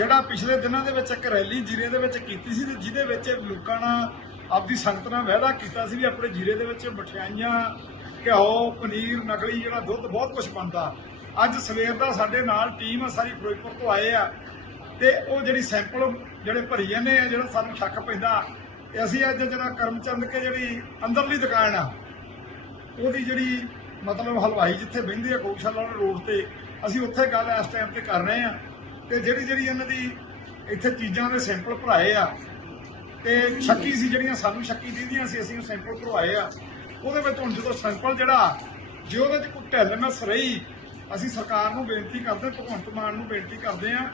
ਜਿਹੜਾ ਪਿਛਲੇ ਦਿਨਾਂ ਦੇ ਵਿੱਚ ਇੱਕ ਰੈਲੀ ਜੀਰੇ ਦੇ ਵਿੱਚ ਕੀਤੀ ਸੀ ਤੇ ਜਿਹਦੇ ਵਿੱਚ ਲੋਕਾਂ ਨਾਲ ਆਪਦੀ ਸੰਗਤ ਨਾਲ ਵਾਅਦਾ ਕੀਤਾ ਸੀ ਵੀ ਆਪਣੇ ਜੀਰੇ ਦੇ ਵਿੱਚ ਮਠਿਆਈਆਂ, ਘਿਓ, ਪਨੀਰ, ਨਕਲੀ ਜਿਹੜਾ ਦੁੱਧ ਬਹੁਤ ਕੁਝ ਬਣਦਾ। ਅੱਜ ਸਵੇਰ ਦਾ ਸਾਡੇ ਨਾਲ ਟੀਮ ਆ ਸਾਰੀ ਫਿਰੋਜ਼ਪੁਰ ਤੋਂ ਆਏ ਆ ਤੇ ਉਹ ਜਿਹੜੀ ਸੈਂਪਲ ਜਿਹੜੇ ਭਰੀ ਜਾਂਦੇ ਆ, ਜਿਹੜਾ ਸਾਨੂੰ ਸ਼ੱਕ ਪੈਂਦਾ, ਤੇ ਅਸੀਂ ਅੱਜ ਜਿਹੜਾ ਕਰਮਚੰਦ ਕੇ ਜਿਹੜੀ ਅੰਦਰਲੀ ਦੁਕਾਨ ਆ, ਉਹਦੀ ਜਿਹੜੀ ਮਤਲਬ ਹਲਵਾਈ ਜਿੱਥੇ ਬਹਿੰਦੇ ਆ ਗਊਸ਼ਾਲਾ ਰੋਡ ਤੇ, ਅਸੀਂ ਉੱਥੇ ਗੱਲ ਇਸ ਟਾਈਮ ਤੇ ਕਰ ਰਹੇ ਆ। ਤੇ ਜਿਹੜੀ ਜਿਹੜੀ ਇਹਨਾਂ ਦੀ ਇੱਥੇ ਚੀਜ਼ਾਂ ਦੇ ਸੈਂਪਲ ਭਰਾਏ ਆ, ਤੇ ਸ਼ੱਕੀ ਸੀ ਜਿਹੜੀਆਂ ਸਾਨੂੰ ਸ਼ੱਕੀ ਦੀਦੀਆਂ ਸੀ, ਅਸੀਂ ਉਹ ਸੈਂਪਲ ਭਰਵਾਏ ਆ। ਉਹਦੇ ਵਿੱਚ ਹੁਣ ਜਦੋਂ ਸੈਂਪਲ ਜਿਹੜਾ, ਜੇ ਉਹਦੇ ਚ ਕੋਈ ਢਿੱਲਮਸ ਰਹੀ, ਅਸੀਂ ਸਰਕਾਰ ਨੂੰ ਬੇਨਤੀ ਕਰਦੇ ਭਗਵੰਤ ਮਾਨ ਨੂੰ ਬੇਨਤੀ ਕਰਦੇ ਆ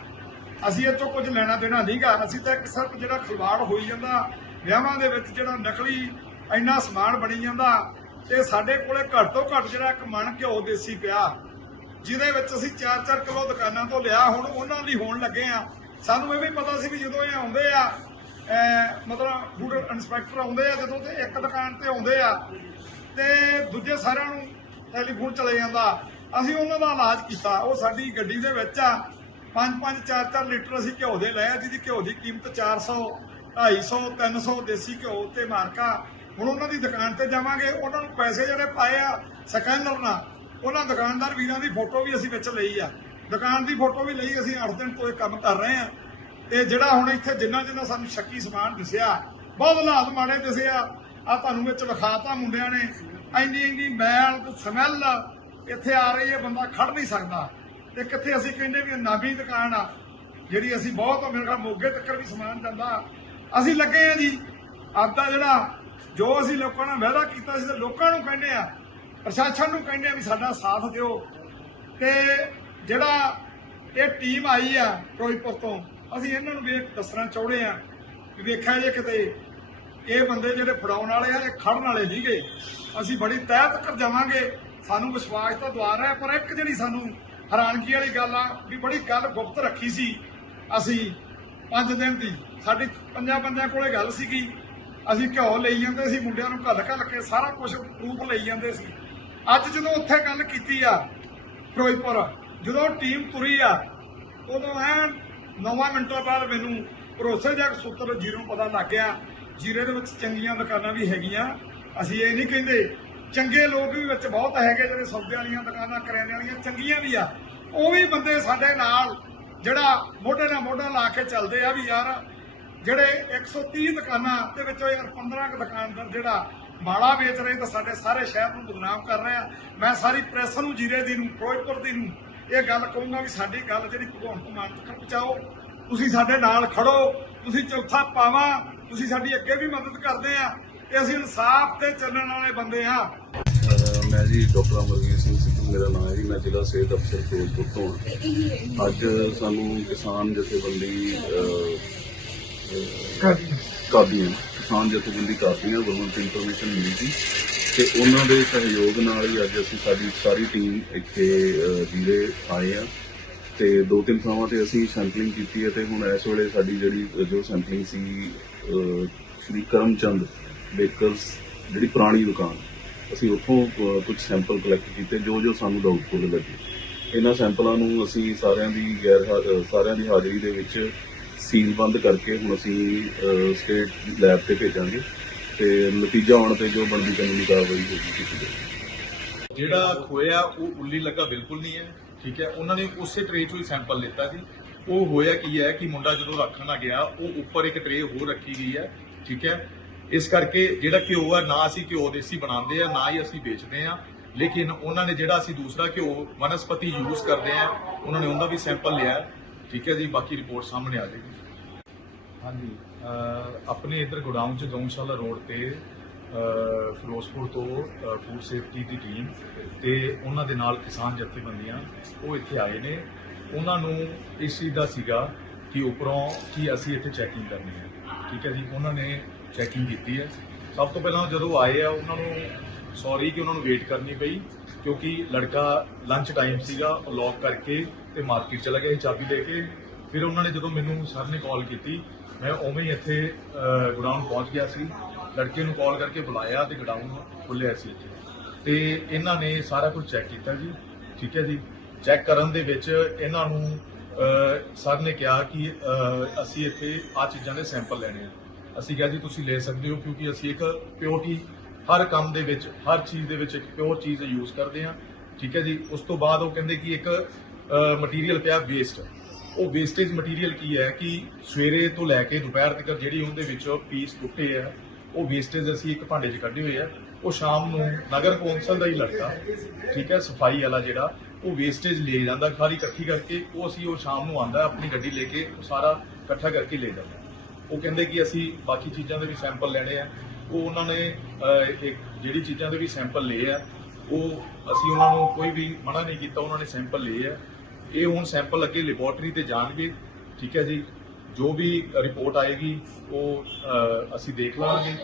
ਅਸੀਂ ਇਹ ਤੋਂ ਕੁਝ ਲੈਣਾ ਦੇਣਾ ਨਹੀਂਗਾ ਅਸੀਂ ਤਾਂ ਇੱਕ ਸਿਰਫ ਜਿਹੜਾ ਖਿਲਵਾੜ ਹੋਈ ਜਾਂਦਾ, ਵਿਆਹਾਂ ਦੇ ਵਿੱਚ ਜਿਹੜਾ ਨਕਲੀ ਇੰਨਾ ਸਮਾਨ ਬਣੀ ਜਾਂਦਾ ਤੇ ਸਾਡੇ ਕੋਲੇ ਘੱਟ ਤੋਂ ਘੱਟ ਜਿਹੜਾ ਇੱਕ ਮਣ ਘਿਓ ਦੇਸੀ ਪਿਆ। ਜਿਹਦੇ ਵਿੱਚ ਅਸੀਂ 4-4 ਕਿਲੋ ਦੁਕਾਨਾਂ ਤੋਂ ਲਿਆ, ਹੁਣ ਉਹਨਾਂ ਲਈ ਹੋਣ ਲੱਗੇ ਆ। ਸਾਨੂੰ ਇਹ ਵੀ ਪਤਾ ਸੀ ਵੀ ਜਦੋਂ ਇਹ ਆਉਂਦੇ ਆ ਮਤਲਬ ਫੂਡ ਇਨਸਪੈਕਟਰ ਆਉਂਦੇ ਆ, ਜਦੋਂ ਤੇ ਇੱਕ ਦੁਕਾਨ ਤੇ ਆਉਂਦੇ ਆ, ਤੇ ਦੂਜੇ ਸਾਰਿਆਂ ਨੂੰ ਟੈਲੀਫੋਨ ਚਲੇ ਜਾਂਦਾ। ਅਸੀਂ ਉਹਨਾਂ ਦਾ ਇਲਾਜ ਕੀਤਾ। ਉਹ ਸਾਡੀ ਗੱਡੀ ਦੇ ਵਿੱਚ ਆ। 5-5 4-4 ਲੀਟਰ ਅਸੀਂ ਘਿਓ ਦੇ ਲਏ ਆ, ਜਿਹਦੀ ਘਿਓ ਦੀ ਕੀਮਤ 400 250 300 ਦੇਸੀ ਘਿਓ ਤੇ ਮਾਰਕਾ। ਹੁਣ ਉਹਨਾਂ ਦੀ ਦੁਕਾਨ ਤੇ ਜਾਵਾਂਗੇ। ਉਹਨਾਂ ਨੂੰ ਪੈਸੇ ਜਿਹੜੇ ਪਾਏ ਆ, ਸਕੈਨਰ ਨਾਲ। ਉਹਨਾਂ ਦੁਕਾਨਦਾਰ ਵੀਰਾਂ ਦੀ ਫੋਟੋ ਵੀ ਅਸੀਂ ਵਿੱਚ ਲਈ ਆ। ਦੁਕਾਨ ਦੀ ਫੋਟੋ ਵੀ ਲਈ, ਅਸੀਂ 8 ਦਿਨ ਤੋਂ ਇਹ ਕੰਮ ਕਰ ਰਹੇ ਆ। ਤੇ ਜਿਹੜਾ ਹੁਣ ਇੱਥੇ ਜਿੰਨਾ ਜਿੰਨਾ ਸਾਨੂੰ ਸ਼ੱਕੀ ਸਮਾਨ ਦਿਸਿਆ, ਬਹੁਤ ਹਾਲਾਤ ਮਾੜੇ ਦਿਸੇ ਆ। ਤੁਹਾਨੂੰ ਵਿੱਚ ਵਿਖਾਤਾ ਮੁੰਡਿਆਂ ਨੇ, ਇੰਨੀ ਇੰਨੀ ਮੈਲ ਤੇ ਸਮੈਲ ਇੱਥੇ ਆ ਰਹੀ ਹੈ, ਬੰਦਾ ਖੜ ਨਹੀਂ ਸਕਦਾ। ਤੇ ਕਿੱਥੇ ਅਸੀਂ ਕਹਿੰਦੇ ਵੀ ਇਹ ਦੁਕਾਨ ਆ, ਜਿਹੜੀ ਅਸੀਂ ਬਹੁਤ, ਮੇਰੇ ਖਿਆਲ ਮੋਗੇ ਤੱਕ ਵੀ ਸਮਾਨ ਜਾਂਦਾ ਅਸੀਂ ਲੱਗੇ ਆ ਜੀ। ਆਪਦਾ ਜਿਹੜਾ ਜੋ ਅਸੀਂ ਲੋਕਾਂ ਨਾਲ ਵਾਅਦਾ ਕੀਤਾ ਸੀ, ਤੇ ਲੋਕਾਂ ਨੂੰ ਕਹਿੰਦੇ ਆ ਪ੍ਰਸ਼ਾਸਨ ਨੂੰ ਕਹਿੰਦੇ ਆ ਵੀ ਸਾਡਾ ਸਾਥ ਦਿਓ। ਤੇ ਜਿਹੜਾ ਇਹ ਟੀਮ ਆਈ ਆ ਫਿਰੋਜ਼ਪੁਰ ਤੋਂ, ਅਸੀਂ ਇਹਨਾਂ ਨੂੰ ਵੇਖ ਦੱਸਣਾ ਚਾਹੁੰਦੇ ਆ ਕਿ ਵੇਖਿਆ ਜੇ ਕਿਤੇ ਇਹ ਬੰਦੇ ਜਿਹੜੇ ਫੜਾਉਣ ਵਾਲੇ ਆ ਇਹ ਖੜਨ ਵਾਲੇ ਨਹੀਂਗੇ ਅਸੀਂ ਬੜੀ ਤਹਿ ਤੱਕ ਜਾਵਾਂਗੇ। ਸਾਨੂੰ ਵਿਸ਼ਵਾਸ ਤਾਂ ਦਵਾ ਰਿਹਾ ਪਰ ਇੱਕ ਜਿਹੜੀ ਸਾਨੂੰ ਹੈਰਾਨਗੀ ਵਾਲੀ ਗੱਲ ਆ ਵੀ ਬੜੀ ਗੱਲ ਗੁਪਤ ਰੱਖੀ ਸੀ ਅਸੀਂ ਪੰਜ ਦਿਨ ਦੀ। ਸਾਡੀ ਪੰਜਾਂ ਬੰਦਿਆਂ ਕੋਲੇ ਗੱਲ ਸੀਗੀ, ਅਸੀਂ ਘਿਓ ਲਈ ਜਾਂਦੇ ਸੀ, ਮੁੰਡਿਆਂ ਨੂੰ ਘੱਲ ਘੱਲ ਕੇ ਸਾਰਾ ਕੁਝ ਪ੍ਰੂਫ ਲਈ ਜਾਂਦੇ ਸੀ। ਅੱਜ ਜਦੋਂ ਉੱਥੇ ਗੱਲ ਕੀਤੀ ਆ, ਫਿਰੋਜ਼ਪੁਰ, ਜਦੋਂ ਟੀਮ ਤੁਰੀ ਆ, ਉਦੋਂ ਐਨ 9 ਮਿੰਟਾਂ ਬਾਅਦ ਮੈਨੂੰ ਭਰੋਸੇਯੋਗ ਸੂਤਰ ਜੀਰੋ ਪਤਾ ਲੱਗ ਗਿਆ, ਜੀਰੇ ਦੇ ਵਿੱਚ ਚੰਗੀਆਂ ਦੁਕਾਨਾਂ ਵੀ ਹੈਗੀਆਂ। ਅਸੀਂ ਇਹ ਨਹੀਂ ਕਹਿੰਦੇ, ਚੰਗੇ ਲੋਕ ਵੀ ਵਿੱਚ ਬਹੁਤ ਹੈਗੇ ਜਿਹੜੇ ਸੌਦੇ ਵਾਲੀਆਂ ਦੁਕਾਨਾਂ, ਕਰਿਆਨੇ ਵਾਲੀਆਂ ਚੰਗੀਆਂ ਵੀ ਆ। ਉਹ ਵੀ ਬੰਦੇ ਸਾਡੇ ਨਾਲ, ਜਿਹੜਾ ਮੋਢੇ ਨਾਲ ਮੋਢਾ ਲਾ ਕੇ ਚੱਲਦੇ ਆ ਵੀ ਯਾਰ, ਜਿਹੜੇ 130 ਦੁਕਾਨਾਂ ਦੇ ਵਿੱਚੋਂ ਯਾਰ 15 ਕੁ ਦੁਕਾਨਦਾਰ ਜਿਹੜਾ ਮਾੜਾ ਵੇਚ ਰਹੇ ਤਾਂ ਸਾਡੇ ਸਾਰੇ ਸ਼ਹਿਰ ਨੂੰ ਬਦਨਾਮ ਕਰ ਰਹੇ ਆ। ਮੈਂ ਸਾਰੀ ਪ੍ਰੈਸ ਨੂੰ, ਜੀਰੇ ਦੀ ਨੂੰ, ਫਿਰੋਜ਼ਪੁਰ ਦੀ ਨੂੰ ਇਹ ਗੱਲ ਕਹੂੰਗਾ ਵੀ ਸਾਡੀ ਗੱਲ ਜਿਹੜੀ ਭਗਵੰਤ ਮਾਨ ਤੱਕ ਪਹੁੰਚਾਓ। ਤੁਸੀਂ ਸਾਡੇ ਨਾਲ ਖੜੋ, ਤੁਸੀਂ ਚੌਥਾ ਪਾਵਾ, ਤੁਸੀਂ ਸਾਡੀ ਅੱਗੇ ਵੀ ਮਦਦ ਕਰਦੇ ਆ। ਤੇ ਅਸੀਂ ਇਨਸਾਫ ਤੇ ਚੱਲਣ ਵਾਲੇ ਬੰਦੇ ਆ ਮੈਂ ਜੀ ਡਾਕਟਰ ਅਮਰਜੀਤ ਸਿੰਘ ਸਿੱਧੂ, ਮੇਰਾ ਨਾਮ ਹੈ ਜੀ। ਮੈਂ ਜ਼ਿਲ੍ਹਾ ਸਿਹਤ ਅਫਸਰ ਫਿਰੋਜ਼ਪੁਰ ਤੋਂ ਅੱਜ ਸਾਨੂੰ ਕਿਸਾਨ ਜਥੇਬੰਦੀ ਅਹ, ਕਾਦੀਆਂ ਕਿਸਾਨ ਜਥੇਬੰਦੀ ਕਾਦੀਆਂ ਵੱਲੋਂ ਇਨਫੋਰਮੇਸ਼ਨ ਮਿਲੀ ਸੀ। ਤੇ ਉਹਨਾਂ ਦੇ ਸਹਿਯੋਗ ਨਾਲ ਹੀ ਅੱਜ ਅਸੀਂ ਸਾਡੀ ਸਾਰੀ ਟੀਮ ਇੱਥੇ ਅਹ, ਜੀਰੇ ਆਏ ਆ। ਤੇ ਦੋ ਤਿੰਨ ਥਾਵਾਂ ਤੇ ਅਸੀਂ ਸੈਂਪਲਿੰਗ ਕੀਤੀ ਹੈ ਤੇ ਹੁਣ ਇਸ ਵੇਲੇ ਸਾਡੀ ਜਿਹੜੀ ਜੋ ਸੈਂਪਲਿੰਗ ਸੀ ਸ਼੍ਰੀ ਕਰਮਚੰਦ ਬੇਕਰਸ ਜਿਹੜੀ ਪੁਰਾਣੀ ਦੁਕਾਨ ਅਸੀਂ ਉੱਥੋਂ ਕੁਝ ਸੈਂਪਲ ਕਲੈਕਟ ਕੀਤੇ ਜੋ ਜੋ ਸਾਨੂੰ ਡਾਊਟਫੁਲ ਲੱਗੇ। ਇਹਨਾਂ ਸੈਂਪਲਾਂ ਨੂੰ ਅਸੀਂ ਸਾਰਿਆਂ ਦੀ ਗੈਰ ਹਾ- ਸਾਰਿਆਂ ਦੀ ਹਾਜ਼ਰੀ ਦੇ ਵਿੱਚ ਸੀਲਬੰਦ ਕਰਕੇ ਹੁਣ ਅਸੀਂ ਸਟੇਟ ਲੈਬ ਤੇ ਭੇਜਾਂਗੇ ਤੇ ਨਤੀਜਾ ਆਉਣ ਤੇ ਜੋ ਬਣਦੀ ਕਾਨੂੰਨੀ ਕਾਰਵਾਈ ਹੋਊਗੀ ਕੀਤੀ ਜਾਏਗੀ ਜਿਹੜਾ ਖੋਇਆ, ਉਹ ਉੱਲੀ ਲੱਗਾ ਬਿਲਕੁਲ ਨਹੀਂ ਹੈ, ਠੀਕ ਹੈ? ਉਹਨਾਂ ਨੇ ਉਸੇ ਟਰੇ ਚੋਂ ਹੀ ਸੈਂਪਲ ਲਿੱਤਾ ਸੀ। ਉਹ ਹੋਇਆ ਕੀ ਹੈ ਕਿ ਮੁੰਡਾ ਜਦੋਂ ਰੱਖਣ ਆ ਗਿਆ, ਉਹ ਉੱਪਰ ਇੱਕ ਟਰੇ ਹੋਰ ਰੱਖੀ ਗਈ ਹੈ, ਠੀਕ ਹੈ? ਇਸ ਕਰਕੇ ਜਿਹੜਾ ਘਿਓ ਆ, ਨਾ ਅਸੀਂ ਘਿਓ ਦੇਸੀ ਬਣਾਉਂਦੇ ਆ, ਨਾ ਹੀ ਅਸੀਂ ਵੇਚਦੇ ਆ। ਲੇਕਿਨ ਉਹਨਾਂ ਨੇ ਜਿਹੜਾ ਅਸੀਂ ਦੂਸਰਾ ਘਿਓ ਵਨਸਪਤੀ ਯੂਜ਼ ਕਰਦੇ ਆ, ਉਹਨਾਂ ਨੇ ਉਹਦਾ ਵੀ ਸੈਂਪਲ ਲਿਆ। ਠੀਕ ਹੈ ਜੀ, ਬਾਕੀ ਰਿਪੋਰਟ ਸਾਹਮਣੇ ਆ ਜਾਏਗੀ। ਹਾਂਜੀ ਆਪਣੇ ਇੱਧਰ ਗੋਡਾਊਨ ਚ ਗਊਸ਼ਾਲਾ ਰੋਡ ਤੇ ਫਿਰੋਜ਼ਪੁਰ ਤੋਂ ਫੂਡ ਸੇਫਟੀ ਦੀ ਟੀਮ ਤੇ ਉਹਨਾਂ ਦੇ ਨਾਲ ਕਿਸਾਨ ਜਥੇਬੰਦੀਆਂ, ਉਹ ਇੱਥੇ ਆਏ ਨੇ। ਉਹਨਾਂ ਨੂੰ ਇਸ ਚੀਜ਼ ਦਾ ਸੀਗਾ ਕਿ ਉੱਪਰੋਂ ਕੀ ਅਸੀਂ ਇੱਥੇ ਚੈਕਿੰਗ ਕਰਨੀ ਹੈ। ਠੀਕ ਹੈ ਜੀ, ਉਹਨਾਂ ਨੇ ਚੈਕਿੰਗ ਕੀਤੀ ਹੈ। ਸਭ ਤੋਂ ਪਹਿਲਾਂ ਜਦੋਂ ਆਏ ਆ, ਉਹਨਾਂ ਨੂੰ ਸੌਰੀ ਕਿ ਉਹਨਾਂ ਨੂੰ ਵੇਟ ਕਰਨੀ ਪਈ। ਕਿਉਂਕਿ ਲੜਕਾ ਲੰਚ ਟਾਈਮ ਸੀਗਾ, ਉਹ ਲੌਕ ਕਰਕੇ ਤੇ ਮਾਰਕੀਟ ਚਲਾ ਗਿਆ ਸੀ ਚਾਬੀ ਲੈ ਕੇ। ਫਿਰ ਉਹਨਾਂ ਨੇ ਜਦੋਂ ਮੈਨੂੰ ਸਰ ਨੇ ਕਾਲ ਕੀਤੀ, ਮੈਂ ਉਵੇਂ ਹੀ ਇੱਥੇ ਗੋਡਾਊਨ ਪਹੁੰਚ ਗਿਆ ਸੀ। ਲੜਕੇ ਨੂੰ ਕਾਲ ਕਰਕੇ ਬੁਲਾਇਆ ਤੇ ਗੋਡਾਊਨ ਖੁੱਲਿਆ ਸੀ ਇੱਥੇ। ਤੇ ਇਹਨਾਂ ਨੇ ਸਾਰਾ ਕੁਝ ਚੈੱਕ ਕੀਤਾ ਜੀ, ਠੀਕ ਹੈ ਜੀ? ਚੈੱਕ ਕਰਨ ਦੇ ਵਿੱਚ ਇਹਨਾਂ ਨੂੰ ਸਰ ਨੇ ਕਿਹਾ ਕਿ ਅਸੀਂ ਇੱਥੇ ਆ ਚੀਜ਼ਾਂ ਦੇ ਸੈਂਪਲ ਲੈਣੇ ਆ। ਅਸੀਂ ਕਿਹਾ ਜੀ, ਤੁਸੀਂ ਲੈ ਸਕਦੇ ਹੋ ਕਿਉਂਕਿ ਅਸੀਂ ਇੱਕ ਪਿਓਰਟੀ ਹਰ ਕੰਮ ਦੇ ਵਿੱਚ, ਹਰ ਚੀਜ਼ ਦੇ ਵਿੱਚ ਇੱਕ ਪਿਓਰ ਚੀਜ਼ ਯੂਜ਼ ਕਰਦੇ ਆ ਠੀਕ ਹੈ ਜੀ? ਉਸ ਤੋਂ ਬਾਅਦ ਉਹ ਕਹਿੰਦੇ ਕਿ ਇੱਕ ਮਟੀਰੀਅਲ ਪਿਆ ਵੇਸਟ ਉਹ ਵੇਸਟੇਜ ਮਟੀਰੀਅਲ ਕੀ ਹੈ? ਕਿ ਸਵੇਰੇ ਤੋਂ ਲੈ ਕੇ ਦੁਪਹਿਰ ਤੱਕ ਜਿਹੜੀ ਉਹਦੇ ਵਿੱਚ ਪੀਸ ਟੁੱਟੇ ਆ, ਉਹ ਵੇਸਟੇਜ ਅਸੀਂ ਇੱਕ ਭਾਂਡੇ 'ਚ ਕੱਢੇ ਹੋਏ ਆ। ਉਹ ਸ਼ਾਮ ਨੂੰ ਨਗਰ ਕੌਂਸਲ ਦਾ ਹੀ ਲੜਕਾ, ਠੀਕ ਹੈ? ਸਫ਼ਾਈ ਵਾਲਾ ਜਿਹੜਾ, ਉਹ ਵੇਸਟੇਜ ਲੈ ਜਾਂਦਾ ਖਾਲੀ ਇਕੱਠੀ ਕਰਕੇ। ਉਹ ਅਸੀਂ ਉਹ ਸ਼ਾਮ ਨੂੰ ਆਂਦਾ ਆਪਣੀ ਗੱਡੀ ਲੈ ਕੇ ਉਹ ਸਾਰਾ ਇਕੱਠਾ ਕਰਕੇ ਲੈ ਜਾਂਦਾ। ਉਹ ਕਹਿੰਦੇ ਕਿ ਅਸੀਂ ਬਾਕੀ ਚੀਜ਼ਾਂ ਦੇ ਵੀ ਸੈਂਪਲ ਲੈਣੇ ਆ। ਉਹ ਉਹਨਾਂ ਨੇ ਇੱਕ ਜਿਹੜੀ ਚੀਜ਼ਾਂ ਦੇ ਵੀ ਸੈਂਪਲ ਲਏ ਆ, ਉਹ ਅਸੀਂ ਉਹਨਾਂ ਨੂੰ ਕੋਈ ਵੀ ਮਨਾ ਨਹੀਂ ਕੀਤਾ, ਉਹਨਾਂ ਨੇ ਸੈਂਪਲ ਲਏ ਆ। ਇਹ ਹੁਣ ਸੈਂਪਲ ਅੱਗੇ ਲੈਬੋਰਟਰੀ ਤੇ ਜਾਣਗੇ, ਠੀਕ ਹੈ ਜੀ। ਜੋ ਵੀ ਰਿਪੋਰਟ ਆਏਗੀ, ਉਹ ਅਸੀਂ ਦੇਖ ਲਵਾਂਗੇ